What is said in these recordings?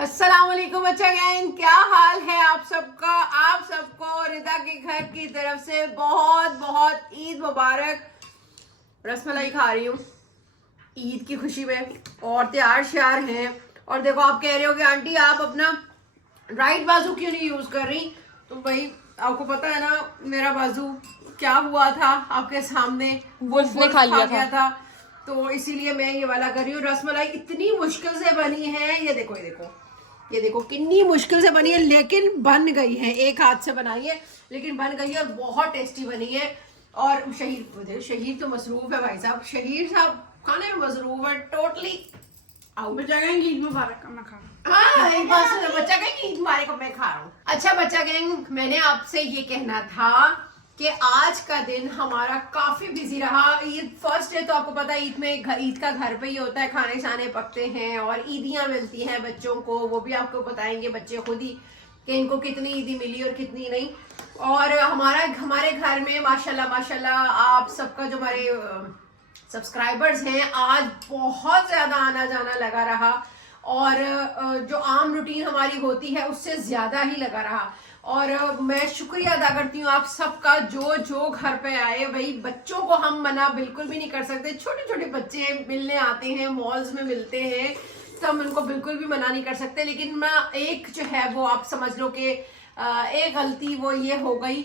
अस्सलाम वालेकुम बच्चा गैंग, क्या हाल है आप सबका। आप सबको रिदा के घर की तरफ से बहुत बहुत ईद मुबारक। रसमलाई खा रही हूँ ईद की खुशी में और तैयार श्यार हैं। और देखो आप कह रहे हो कि आंटी आप अपना राइट बाजू क्यों नहीं यूज कर रही, तो भाई आपको पता है ना मेरा बाजू क्या हुआ था आपके सामने, वुल्फ ने खा लिया था तो इसीलिए मैं ये वाला कर रही हूँ। रसमलाई इतनी मुश्किल से बनी है, ये देखो कितनी मुश्किल से बनी है, लेकिन बन गई है। एक हाथ से बनाई है लेकिन बन गई है और बहुत टेस्टी बनी है। और शहीर तो मसरूफ है भाई साहब, शहीर साहब खाने में मसरूफ है टोटली। बच्चा गैंग ईद मुबारक मैं खा एक बार से बच्चा गैंग ईद मुबारक मैं खा रहा हूँ। अच्छा बच्चा गैंग, मैंने आपसे ये कहना था कि आज का दिन हमारा काफी बिजी रहा। ईद फर्स्ट डे तो आपको पता है ईद में ईद का घर पे ही होता है, खाने शाने पकते हैं और ईदियां मिलती हैं बच्चों को, वो भी आपको बताएंगे बच्चे खुद ही कि इनको कितनी ईदी मिली और कितनी नहीं। और हमारे घर में माशाल्लाह आप सबका जो हमारे सब्सक्राइबर्स हैं आज बहुत ज्यादा आना जाना लगा रहा और जो आम रूटीन हमारी होती है उससे ज्यादा ही लगा रहा। और मैं शुक्रिया अदा करती हूँ आप सबका जो घर पे आए। भाई बच्चों को हम मना बिल्कुल भी नहीं कर सकते, छोटे छोटे बच्चे मिलने आते हैं, मॉल्स में मिलते हैं, तो हम उनको बिल्कुल भी मना नहीं कर सकते। लेकिन मैं एक जो है वो आप समझ लो कि एक गलती वो ये हो गई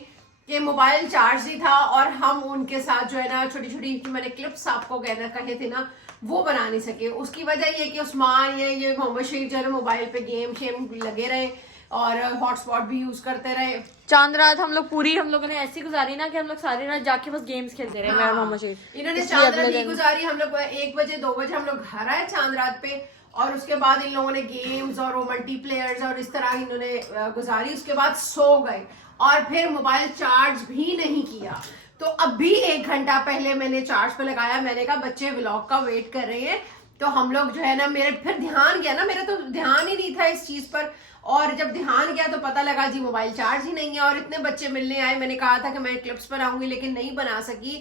कि मोबाइल चार्ज ही था और हम उनके साथ जो है ना छोटी छोटी मैंने क्लिप्स आपको कहे थे ना वो बना नहीं सके। उसकी वजह ये कि उस्मान ये मोहम्मद शहीद जो है मोबाइल पे गेम शेम लगे रहे और हॉटस्पॉट भी यूज करते रहे। चांद रात हम लोगों ने ऐसी गुजारी ना कि हम लोग सारी रात जाके बस गेम्स खेलते रहे। मैं और मोहम्मद शहीद इन्होंने चांद रात गुजारी। हम लोग 1 बजे 2 बजे हम लोग घर आए चांद रात पे और उसके बाद इन लोगों ने गेम्स और वो मल्टीप्लेयर्स और इस तरह इन्होंने गुजारी। उसके बाद सो गए और फिर मोबाइल चार्ज भी नहीं किया। तो अभी 1 घंटा पहले मैंने चार्ज पे लगाया। मैंने कहा बच्चे व्लॉग का वेट कर रहे हैं, तो हम लोग जो है ना मेरे फिर ध्यान गया ना, मेरा तो ध्यान ही नहीं था इस चीज पर। और जब ध्यान गया तो पता लगा जी मोबाइल चार्ज ही नहीं है और इतने बच्चे मिलने आए। मैंने कहा था कि मैं क्लिप्स बनाऊंगी लेकिन नहीं बना सकी।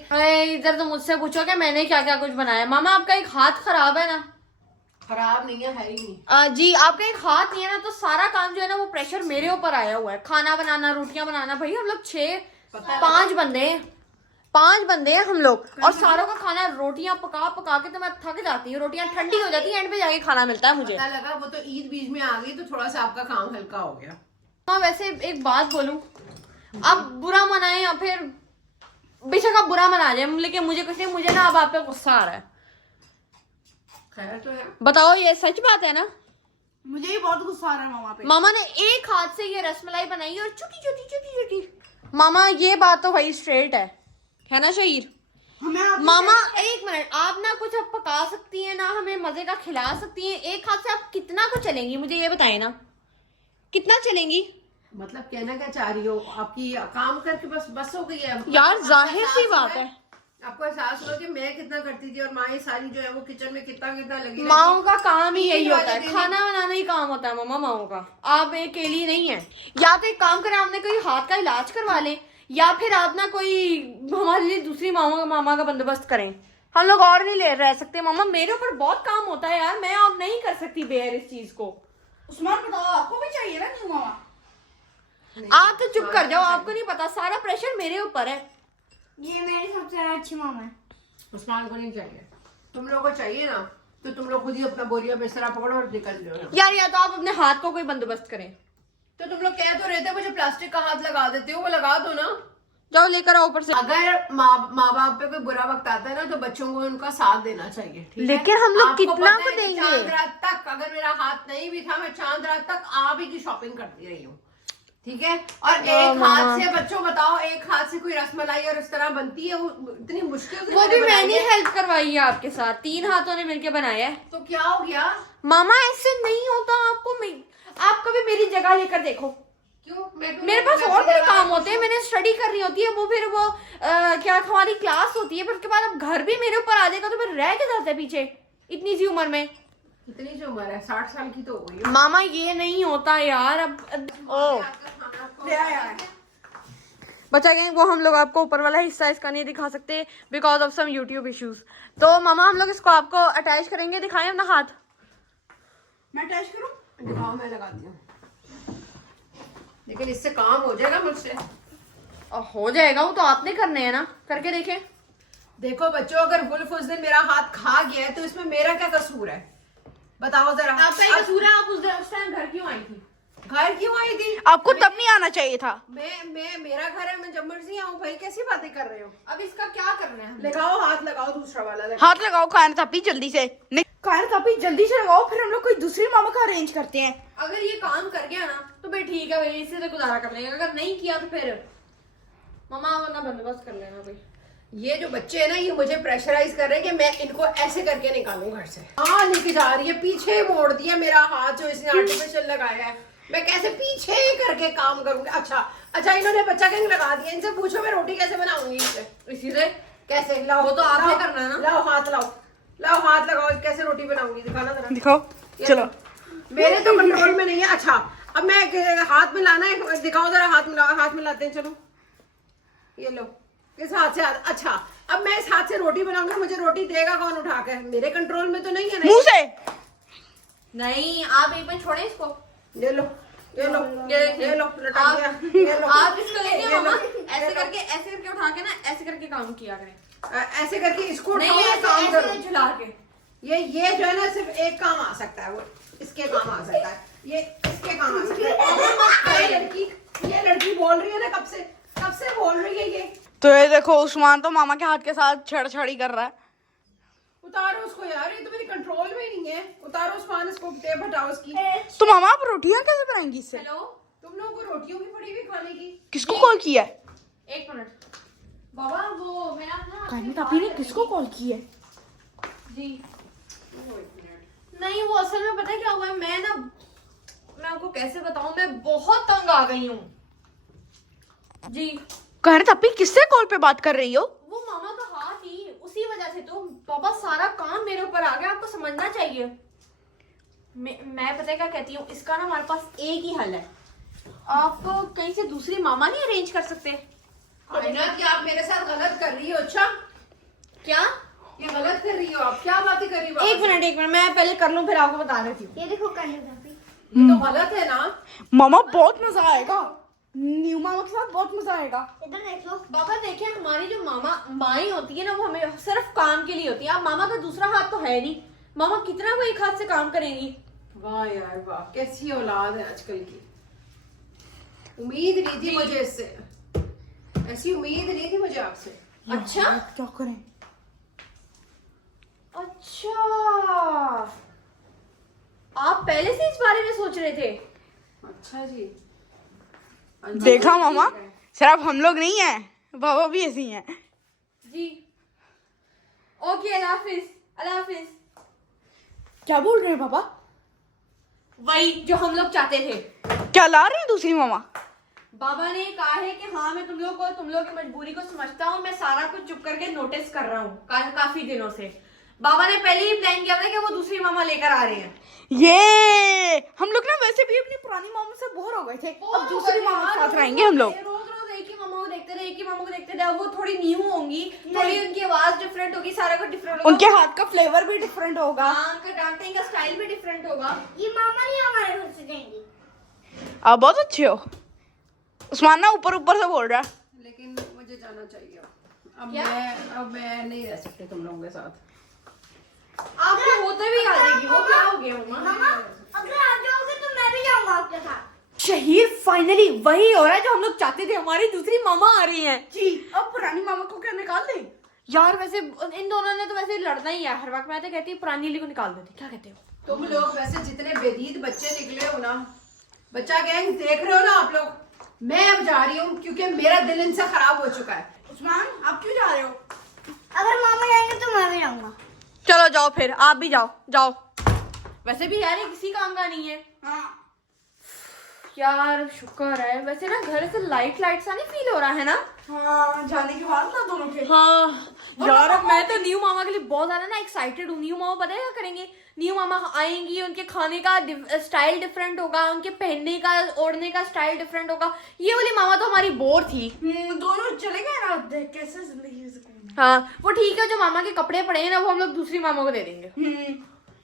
इधर तो मुझसे पूछो कि मैंने क्या क्या कुछ बनाया। मामा आपका एक हाथ खराब है ना? खराब नहीं है ही नहीं जी, आपका एक हाथ नहीं है ना, तो सारा काम जो है ना वो प्रेशर मेरे ऊपर आया हुआ है। खाना बनाना, रोटियां बनाना, भाई हम लोग 5 बंदे हैं हम लोग और सारों का खाना रोटियां पका के तो मैं थक जाती हूँ। रोटियां ठंडी हो जाती है, एंड पे जाके खाना मिलता है मुझे। पता लगा वो तो ईद बीच में आ गई तो थोड़ा सा आपका काम हल्का हो गया। हाँ वैसे एक बात बोलूं, आप बुरा मनाए या फिर बेशक आप बुरा मना जाए, लेकिन मुझे ना अब आप पे गुस्सा आ रहा है। खैर तो है, बताओ ये सच बात है ना? मुझे भी बहुत गुस्सा आ रहा है मामा पे। मामा ने एक हाथ से ये रसमलाई बनाई और छोटी। मामा ये बात तो भाई स्ट्रेट है ना शहीर? मामा एक मिनट, आप ना कुछ अब पका सकती हैं ना हमें मजे का खिला सकती हैं। एक हाथ से आप कितना कुछ चलेंगी मुझे ये बताएं ना, कितना चलेंगी? मतलब कहना क्या चाह रही हो, आपकी काम करके बस हो गई है यार जाहिर सी बात है, आपको एहसास हुआ कि मैं कितना करती थी और माँ सारी जो है वो किचन में कितना लगी। माओ का काम ही यही होता है, खाना बनाना ही काम होता है मामा माओ का। आप अकेली नहीं है। या तो एक काम करें, आपने कोई हाथ का इलाज करवा लें या फिर आप ना कोई हमारे लिए दूसरी मामा का बंदोबस्त करें। हम लोग और नहीं रह सकते मामा, मेरे ऊपर बहुत काम होता है यार, मैं अब नहीं कर सकती बेयर इस चीज को। उस्मान बताओ आपको भी चाहिए ना? नहीं मामा आप तो चुप कर जाओ, आपको नहीं पता सारा प्रेशर मेरे ऊपर है। ये मेरी सबसे अच्छी मामा है। उस्मान को नहीं चाहिए, तुम लोग को चाहिए ना तो तुम लोग खुद ही अपना बोरिया बिस्तरा पकड़ो और निकल लो यार। या तो आप अपने हाथ को कोई बंदोबस्त करें। तो तुम लोग कह तो रहे थे मुझे प्लास्टिक का हाथ लगा देते हो, वो लगा दो ना। जाओ लेकर आओ ऊपर से। अगर माँ बाप पे कोई बुरा वक्त आता है ना तो बच्चों को उनका साथ देना चाहिए, ठीक लेकिन है? हम लोग आपको कितना पता है को कि देंगे? चांद रात तक अगर मेरा हाथ नहीं भी था, मैं चांद रात तक आप ही की शॉपिंग करती रही हूँ, ठीक है? और एक हाथ से बच्चों बताओ, एक हाथ से कोई रसमलाई और इस तरह बनती है? वो इतनी मुश्किल से वो भी मैंने हेल्प करवाई है आपके साथ, 3 हाथों ने मिलके बनाया है। तो क्या हो गया मामा ऐसे नहीं होता। आप कभी मेरी जगह लेकर देखो। क्यों? मेरे पास और भी काम होते हैं, मैंने स्टडी करनी होती है, वो फिर वो क्या हमारी क्लास होती है, फिर उसके बाद अब घर भी मेरे ऊपर आ जाएगा तो फिर रह के जाता है पीछे इतनी सी उम्र में। कितनी सी उम्र है? 60 साल की तो हो गई। मामा ये नहीं होता यार। अब बचा गए वो, हम लोग आपको ऊपर वाला हिस्सा इसका नहीं दिखा सकते because of some YouTube issues. तो मामा हम लोग इसको आपको अटैच करेंगे, दिखाएं अपना हाथ। मैं अटैच करूं? दिखाओ, मैं लगाती हूँ, लेकिन इससे काम हो जाएगा मुझसे। हो जाएगा, वो तो आपने करने हैं ना, करके देखें। देखो बच्चों, अगर वुल्फ उस दिन मेरा हाथ खा गया है तो इसमें मेरा क्या कसूर है, बताओ जरा। आपका ही कसूर है, आप उस टाइम घर क्यों आई थी? घर क्यों आई थी? आपको तब नहीं आना चाहिए था। मैं मेरा घर है, मैं जब मर्जी आऊँ भाई, कैसी बातें कर रहे हो? अब इसका क्या करना है? लगाओ हाथ, लगाओ दूसरा वाला लगाओ। हाथ लगाओ कान तापी जल्दी से। नहीं कान तापी जल्दी से लगाओ, फिर हम लोग कोई दूसरी मामा का अरेंज करते हैं। अगर ये काम कर गया ना तो भाई ठीक है भाई, इससे तो गुजारा कर लेंगे। अगर नहीं किया तो फिर मामा अपना बंदोबस्त कर लेना भाई। ये जो बच्चे हैं ना, ये मुझे प्रेशराइज कर रहे हैं कि मैं इनको ऐसे करके निकालूं घर से। हाँ लेके जा रही है, पीछे मोड़ दिया मेरा हाथ जो इसने आर्टिफिशियल लगाया है, मैं कैसे पीछे करके काम करूंगी। अच्छा इन्होंने बच्चा कैंग लगा दिया, इनसे पूछो मैं रोटी कैसे बनाऊंगी इससे। इसी से कैसे? लाओ, वो तो आपने लाओ, करना है ना। लाओ हाथ, लाओ हाथ लगाओ, कैसे रोटी बनाऊंगी दिखाना जरा। दिखाओ ये चलो। मेरे तो कंट्रोल में नहीं है। अच्छा अब मैं हाथ में लाना है, दिखाओ जरा, हाथ में लाते हैं, चलो ये लो, इस हाथ से हाथ। अच्छा अब मैं इस हाथ से रोटी बनाऊंगी, मुझे रोटी देगा कौन उठा के? मेरे कंट्रोल में तो नहीं है ना। मुंह से नहीं, आप एक बार छोड़े इसको। ये लो, ये लो, ये लो, लटक आप गया, ये लो। आप इसको लेके ये लो, मामा ये ऐसे लो। करके उठा के ना, ऐसे करके काम किया करें। ऐसे करके इसको नहीं, उठाओ, ऐसे काम करो। ऐसे झुला के। ये जो है ना, सिर्फ एक काम आ सकता है, वो इसके काम आ सकता है, ये इसके काम आ सकता है। ये लड़की बोल रही है ना, कब से बोल रही है ये। तो ये देखो, उस्मान तो मामा के हाथ के साथ छेड़छाड़ी कर रहा है। उतारो उसको यार, ये तो मेरे कंट्रोल में ही नहीं है। उतारो उस्मान, इसको टेप हटाओ इसकी। तो मामा आप रोटियां कैसे बनाएंगी इससे? हेलो, तुम लोगों को रोटियों भी पड़ी हुई खाने की। किसको कॉल किया है? एक मिनट बाबा, वो मेरा ना कान तापी ने किसको कॉल किया है? जी नहीं, वो असल में पता है क्या हुआ है, मैं आपको कैसे बताऊं, मैं बहुत तंग आ गई हूँ जी। कान तापी किससे कॉल पे बात कर रही हो? वो मामा का हाथ ही, उसी वजह से तो पापा सारा काम मेरे ऊपर आ गया। आपको समझना चाहिए। मैं पता है क्या कहती हूँ, इसका ना हमारे पास एक ही हल है। आप कहीं से दूसरी मामा नहीं अरेंज कर सकते? आईना कि आप मेरे साथ गलत कर रही हो। अच्छा क्या ये गलत कर रही हो आप? क्या बातें कर रही हो? एक मिनट, मैं पहले कर लूं फिर आपको बता देती हूँ। ये देखो कान तापी, ये तो गलत है ना। मामा बहुत मजा आएगा, न्यू मामा के साथ बहुत मजा आएगा। इधर देख लो बाबा, देखिए हमारी जो माएँ होती है ना, वो हमें सिर्फ काम के लिए होती है। अब मामा का दूसरा हाथ तो है नहीं, मामा कितना वो एक हाथ से काम करेंगी। वाह यार वाह, कैसी औलाद है आजकल की। उम्मीद नहीं थी मुझे इससे, ऐसी उम्मीद नहीं थी मुझे आपसे। अच्छा क्या करें? अच्छा, आप पहले से इस बारे में सोच रहे थे? अच्छा जी, देखा मामा, सिर्फ हम लोग नहीं है, बाबा भी ऐसी हैं। जी ओके, अल्लाह हाफिज, अल्लाह हाफिज। क्या बोल रहे हैं पापा? वही जो हम लोग चाहते थे। क्या ला रहे हैं दूसरी मामा? बाबा ने कहा है कि हाँ, मैं तुम लोग की मजबूरी को समझता हूँ, मैं सारा कुछ चुप करके नोटिस कर रहा हूँ काफी दिनों से। बाबा ने पहले ही प्लान किया था कि वो दूसरी मामा लेकर आ रहे हैं। ये हम लोग ना वैसे भी अपनी पुरानी मामा से बोर हो गए थे, अब दूसरी मामा के साथ रहेंगे हम लोग। रोज एक ही मामा को देखते रहे, एक ही मामा को देखते रहे। अब वो थोड़ी न्यू होंगी, थोड़ी उनकी आवाज डिफरेंट होगी, सारा कुछ डिफरेंट होगा, उनके हाथ का फ्लेवर भी डिफरेंट होगा, हाँ, उनका डांटने का स्टाइल भी डिफरेंट होगा। ये मामा नहीं हमारे घर से जाएंगी। आप बहुत अच्छे हो। उस्मान ना ऊपर से बोल रहा है। लेकिन मुझे जाना चाहिए अब। क्या? अब मैं नहीं रह सकती तुम लोगों के साथ। आपको होते भी आ जाएगी। वो क्या हो गया मामा मामा? अगर आप जाओगे तो मैं भी जाऊंगा आपके साथ। शहीर, फाइनली वही हो रहा है जो हम लोग चाहते थे, हमारी दूसरी मामा आ रही हैं। जी, अब पुरानी मामा को क्या निकाल दें? यार वैसे इन दोनों ने तो वैसे लड़ना ही है हर वक्त। मैं तो कहती हूँ पुरानी ली को निकाल देती। क्या कहते हो? तुम लोग वैसे जितने बेदीद बच्चे निकले हो ना, बच्चा गैंग देख रहे हो ना आप लोग, मैं अब जा रही हूँ क्योंकि मेरा दिल इनसे खराब हो चुका है। उस्मान आप क्यों जा रहे हो? अगर मामा जाएंगे तो मैं भी जाऊंगा। चलो जाओ, फिर आप भी जाओ। वैसे भी यार ये किसी काम का नहीं है। हाँ यार शुक्र है। वैसे ना घर से लाइट सा नहीं फील हो रहा है ना? हाँ, जाने के बाद ना दोनों के। हाँ यार, अब मैं तो न्यू मामा के लिए बहुत ज्यादा ना एक्साइटेड हूँ। न्यू मामा पता है क्या करेंगे? न्यू मामा आएंगी, उनके खाने का स्टाइल डिफरेंट होगा, उनके पहनने का ओढ़ने का स्टाइल डिफरेंट होगा। ये वाली मामा तो हमारी बोर थी। दोनों चले गए ना, देख कैसे जिंदगी से। हाँ वो ठीक है, जो मामा के कपड़े पड़े हैं ना, वो हम लोग दूसरी मामा को दे देंगे,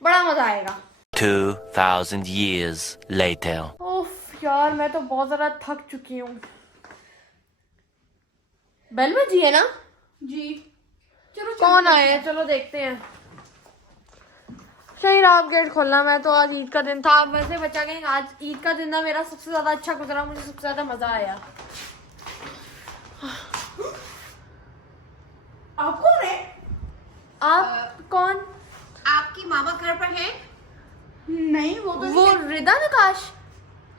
बड़ा मजा आएगा। 2,000 years later. ओफ यार मैं तो बहुत ज्यादा थक चुकी हूँ। बेल बजी है ना? जी चलो कौन आए हैं? चलो देखते हैं। सही रहा, आप गेट खोलना। मैं तो आज ईद का दिन था। वैसे बच्चा गैंग आज ईद का दिन ना मेरा सबसे ज्यादा अच्छा गुजरा, मुझे सबसे ज्यादा मजा आया। आप कौन है? आप कौन? आपकी मामा घर पर है? नहीं वो तो वो रिदा नकाश?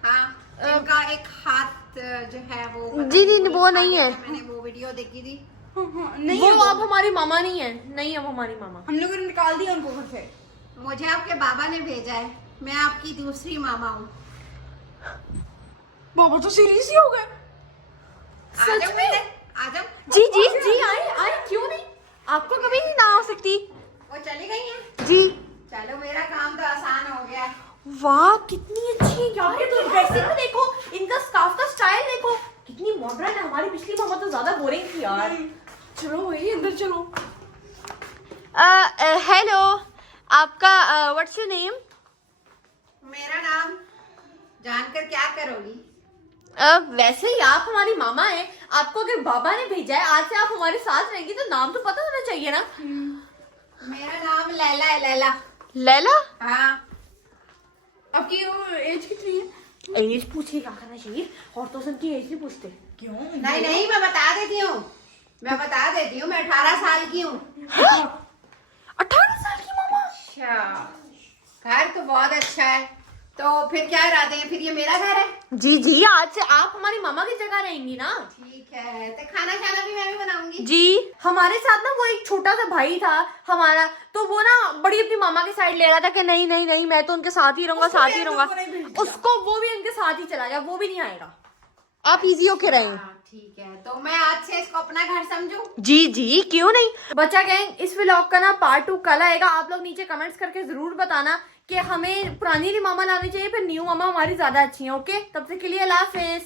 हाँ, इनका एक हाथ जो है वो जी जी वो नहीं है। मैंने वो वीडियो देखी थी। नहीं वो है आप हमारी मामा नहीं है। नहीं है वो हमारी मामा। हम लोगों ने निकाल दिया उनको घर से। मुझे आपके बाबा ने भेजा है, मैं आपकी दूसरी मामा हूँ। बाबा तो सीरियस ही हो गए। सच में? आ जाओ। जी जी जी आए आए, क्यों नहीं? आपको कभी नहीं ना आ सकती। वो चली गई हैं? जी। चलो मेरा काम तो आसान हो गया। वाह कितनी अच्छी है यार, तो ड्रेसिंग देखो, इनका स्कार्फ का स्टाइल देखो, कितनी मॉडर्न है। हमारी पिछली मामा तो ज्यादा बोरिंग थी यार। चलो भाई अंदर चलो। हेलो, आपका व्हाट्स योर नेम? मेरा नाम जानकर क्या करोगी? वैसे ही आप हमारी मामा हैं, आपको अगर बाबा ने भेजा है आज से आप हमारे साथ रहेंगी तो नाम तो पता होना चाहिए ना। मेरा नाम लैला है, लैला। लैला? हाँ। आपकी एज कितनी है? एज पूछे क्या करना चाहिए, और तो सबकी एज नहीं पूछते। क्यों? नहीं नहीं, मैं बता देती हूँ, मैं 18 साल की हूँ। 18 साल की मामा? अच्छा, घर तो बहुत अच्छा है, तो फिर क्या इरादे हैं? फिर ये मेरा घर है? जी जी आज से आप हमारी मामा की जगह रहेंगी ना। ठीक है, तो खाना खाना भी मैं भी बनाऊंगी। जी हमारे साथ ना वो एक छोटा सा भाई था हमारा, तो वो ना बड़ी अपनी मामा की साइड ले रहा था कि नहीं नहीं नहीं मैं तो उनके साथ ही रहूंगा, साथ ही रहूंगा। उसको वो भी उनके साथ ही चला गया, वो भी नहीं आएगा। आप इजी होके रहेंगे। हाँ, ठीक है, तो मैं आज से इसको अपना घर समझूं? जी जी क्यों नहीं। बच्चा गैंग इस व्लॉग का ना पार्ट 2 कल आएगा। आप लोग नीचे कमेंट्स करके जरूर बताना कि हमें पुरानी मामा लानी चाहिए फिर न्यू मामा हमारी ज्यादा अच्छी है। ओके, तब तक के लिए अल्लाह हाफिज।